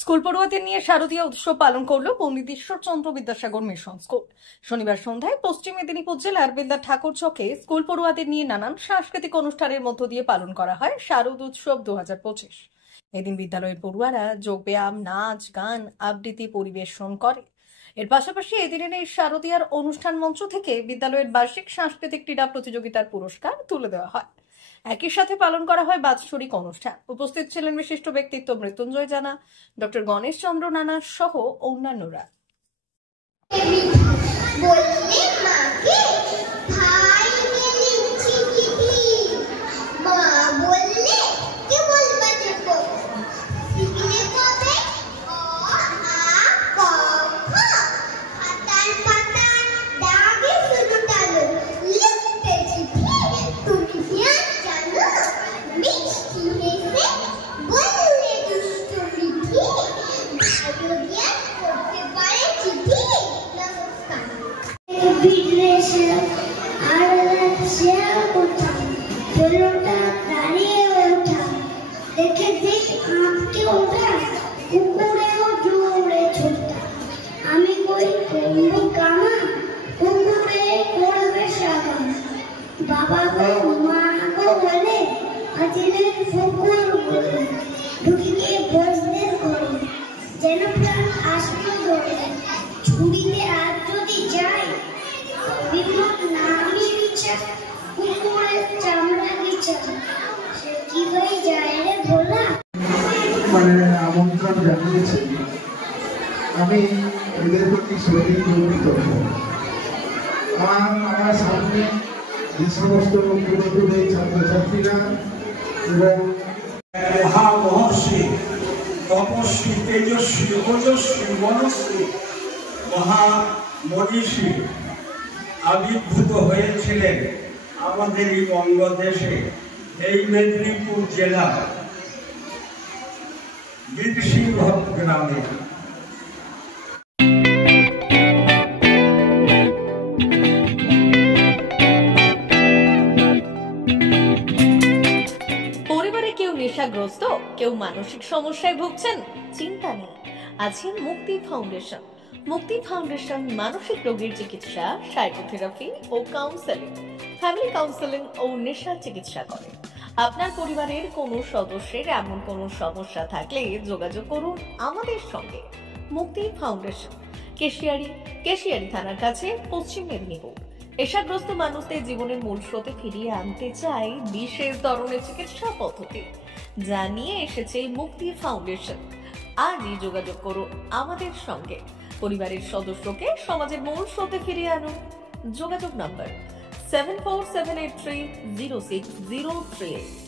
School পড়ুয়াদের নিয়ে শারদীয় উৎসব পালন করলো পণ্ডিত ঈশ্বরচন্দ্র বিদ্যাসাগর মিশন স্কুল। শনিবার সন্ধ্যায় পশ্চিম মেদিনীপুর জেলার বেলদা ঠাকুর চকে স্কুল পড়ুয়াদের নিয়ে নানান সাংস্কৃতিক অনুষ্ঠানের মধ্য দিয়ে পালন করা হয় শারদ উৎসব 2025। এদিন বিদ্যালয়ের পড়ুয়ারা যোগব্যায়াম, নাচ, গান, আবৃত্তি পরিবেশন করে। এর পাশাপাশি এদিনের এই শারদীয়ার অনুষ্ঠান মঞ্চ থেকে বিদ্যালয়ের বার্ষিক সাংস্কৃতিক ক্রীড়া প্রতিযোগিতার পুরস্কার তুলে দেওয়া হয়। একই সাথে পালন করা হয় বাৎসরিক অনুষ্ঠান। উপস্থিত ছিলেন বিশিষ্ট ব্যক্তিত্ব মৃত্যুঞ্জয় জানা, ডক্টর গণেশ চন্দ্র নানা সহ অন্যান্যরা। বাবা গো মা গো বলে আজের ফুকুর বলে ঢুকিয়ে বসতে করে যেন প্রাণ আসলো ধরে ছুরিতে আর যদি যায় বিপদ নামি ইচ্ছা কুকুরের চামড়া ইচ্ছা সে কি হয়ে যায় রে ভোলা। আমন্ত্রণ জানিয়েছে, আমি এদের প্রতি সত্যি গর্বিত। আমার সামনে যে সমস্ত পুরোপুরি ছাত্রছাত্রীরা এবং মহামহর্ষি, তপস্বী, তেজস্বী, ওজস্বী, মনস্বী, মহামনীষী আবির্ভূত হয়েছিলেন আমাদের এই বঙ্গদেশে, এই মেদিনীপুর জেলা বীরসিংহ গ্রামে। নেশাগ্রস্ত, কেউ মানসিক সমস্যায় ভুগছেন, চিন্তা নেই, আছে মুক্তি ফাউন্ডেশন। মুক্তি ফাউন্ডেশন মানসিক রোগের চিকিৎসা, সাইকোথেরাপি ও কাউন্সেলিং, ফ্যামিলি কাউন্সেলিং ও নেশা চিকিৎসা করে। আপনার পরিবারের কোনো সদস্যের এমন কোনো সমস্যা থাকলে যোগাযোগ করুন আমাদের সঙ্গে। মুক্তি ফাউন্ডেশন, কেশিয়ারি থানার কাছে, পশ্চিম মেদিনীপুর। নেশাগ্রস্ত মানুষদের জীবনের মূল স্রোতে ফিরিয়ে আনতে চাই বিশেষ ধরনের চিকিৎসা পদ্ধতি, যা নিয়ে এসেছে মুক্তি ফাউন্ডেশন। আজই যোগাযোগ করুন আমাদের সঙ্গে। পরিবারের সদস্যকে সমাজের মূল স্রোতে ফিরিয়ে আনুন। যোগাযোগ নম্বর 7478306038।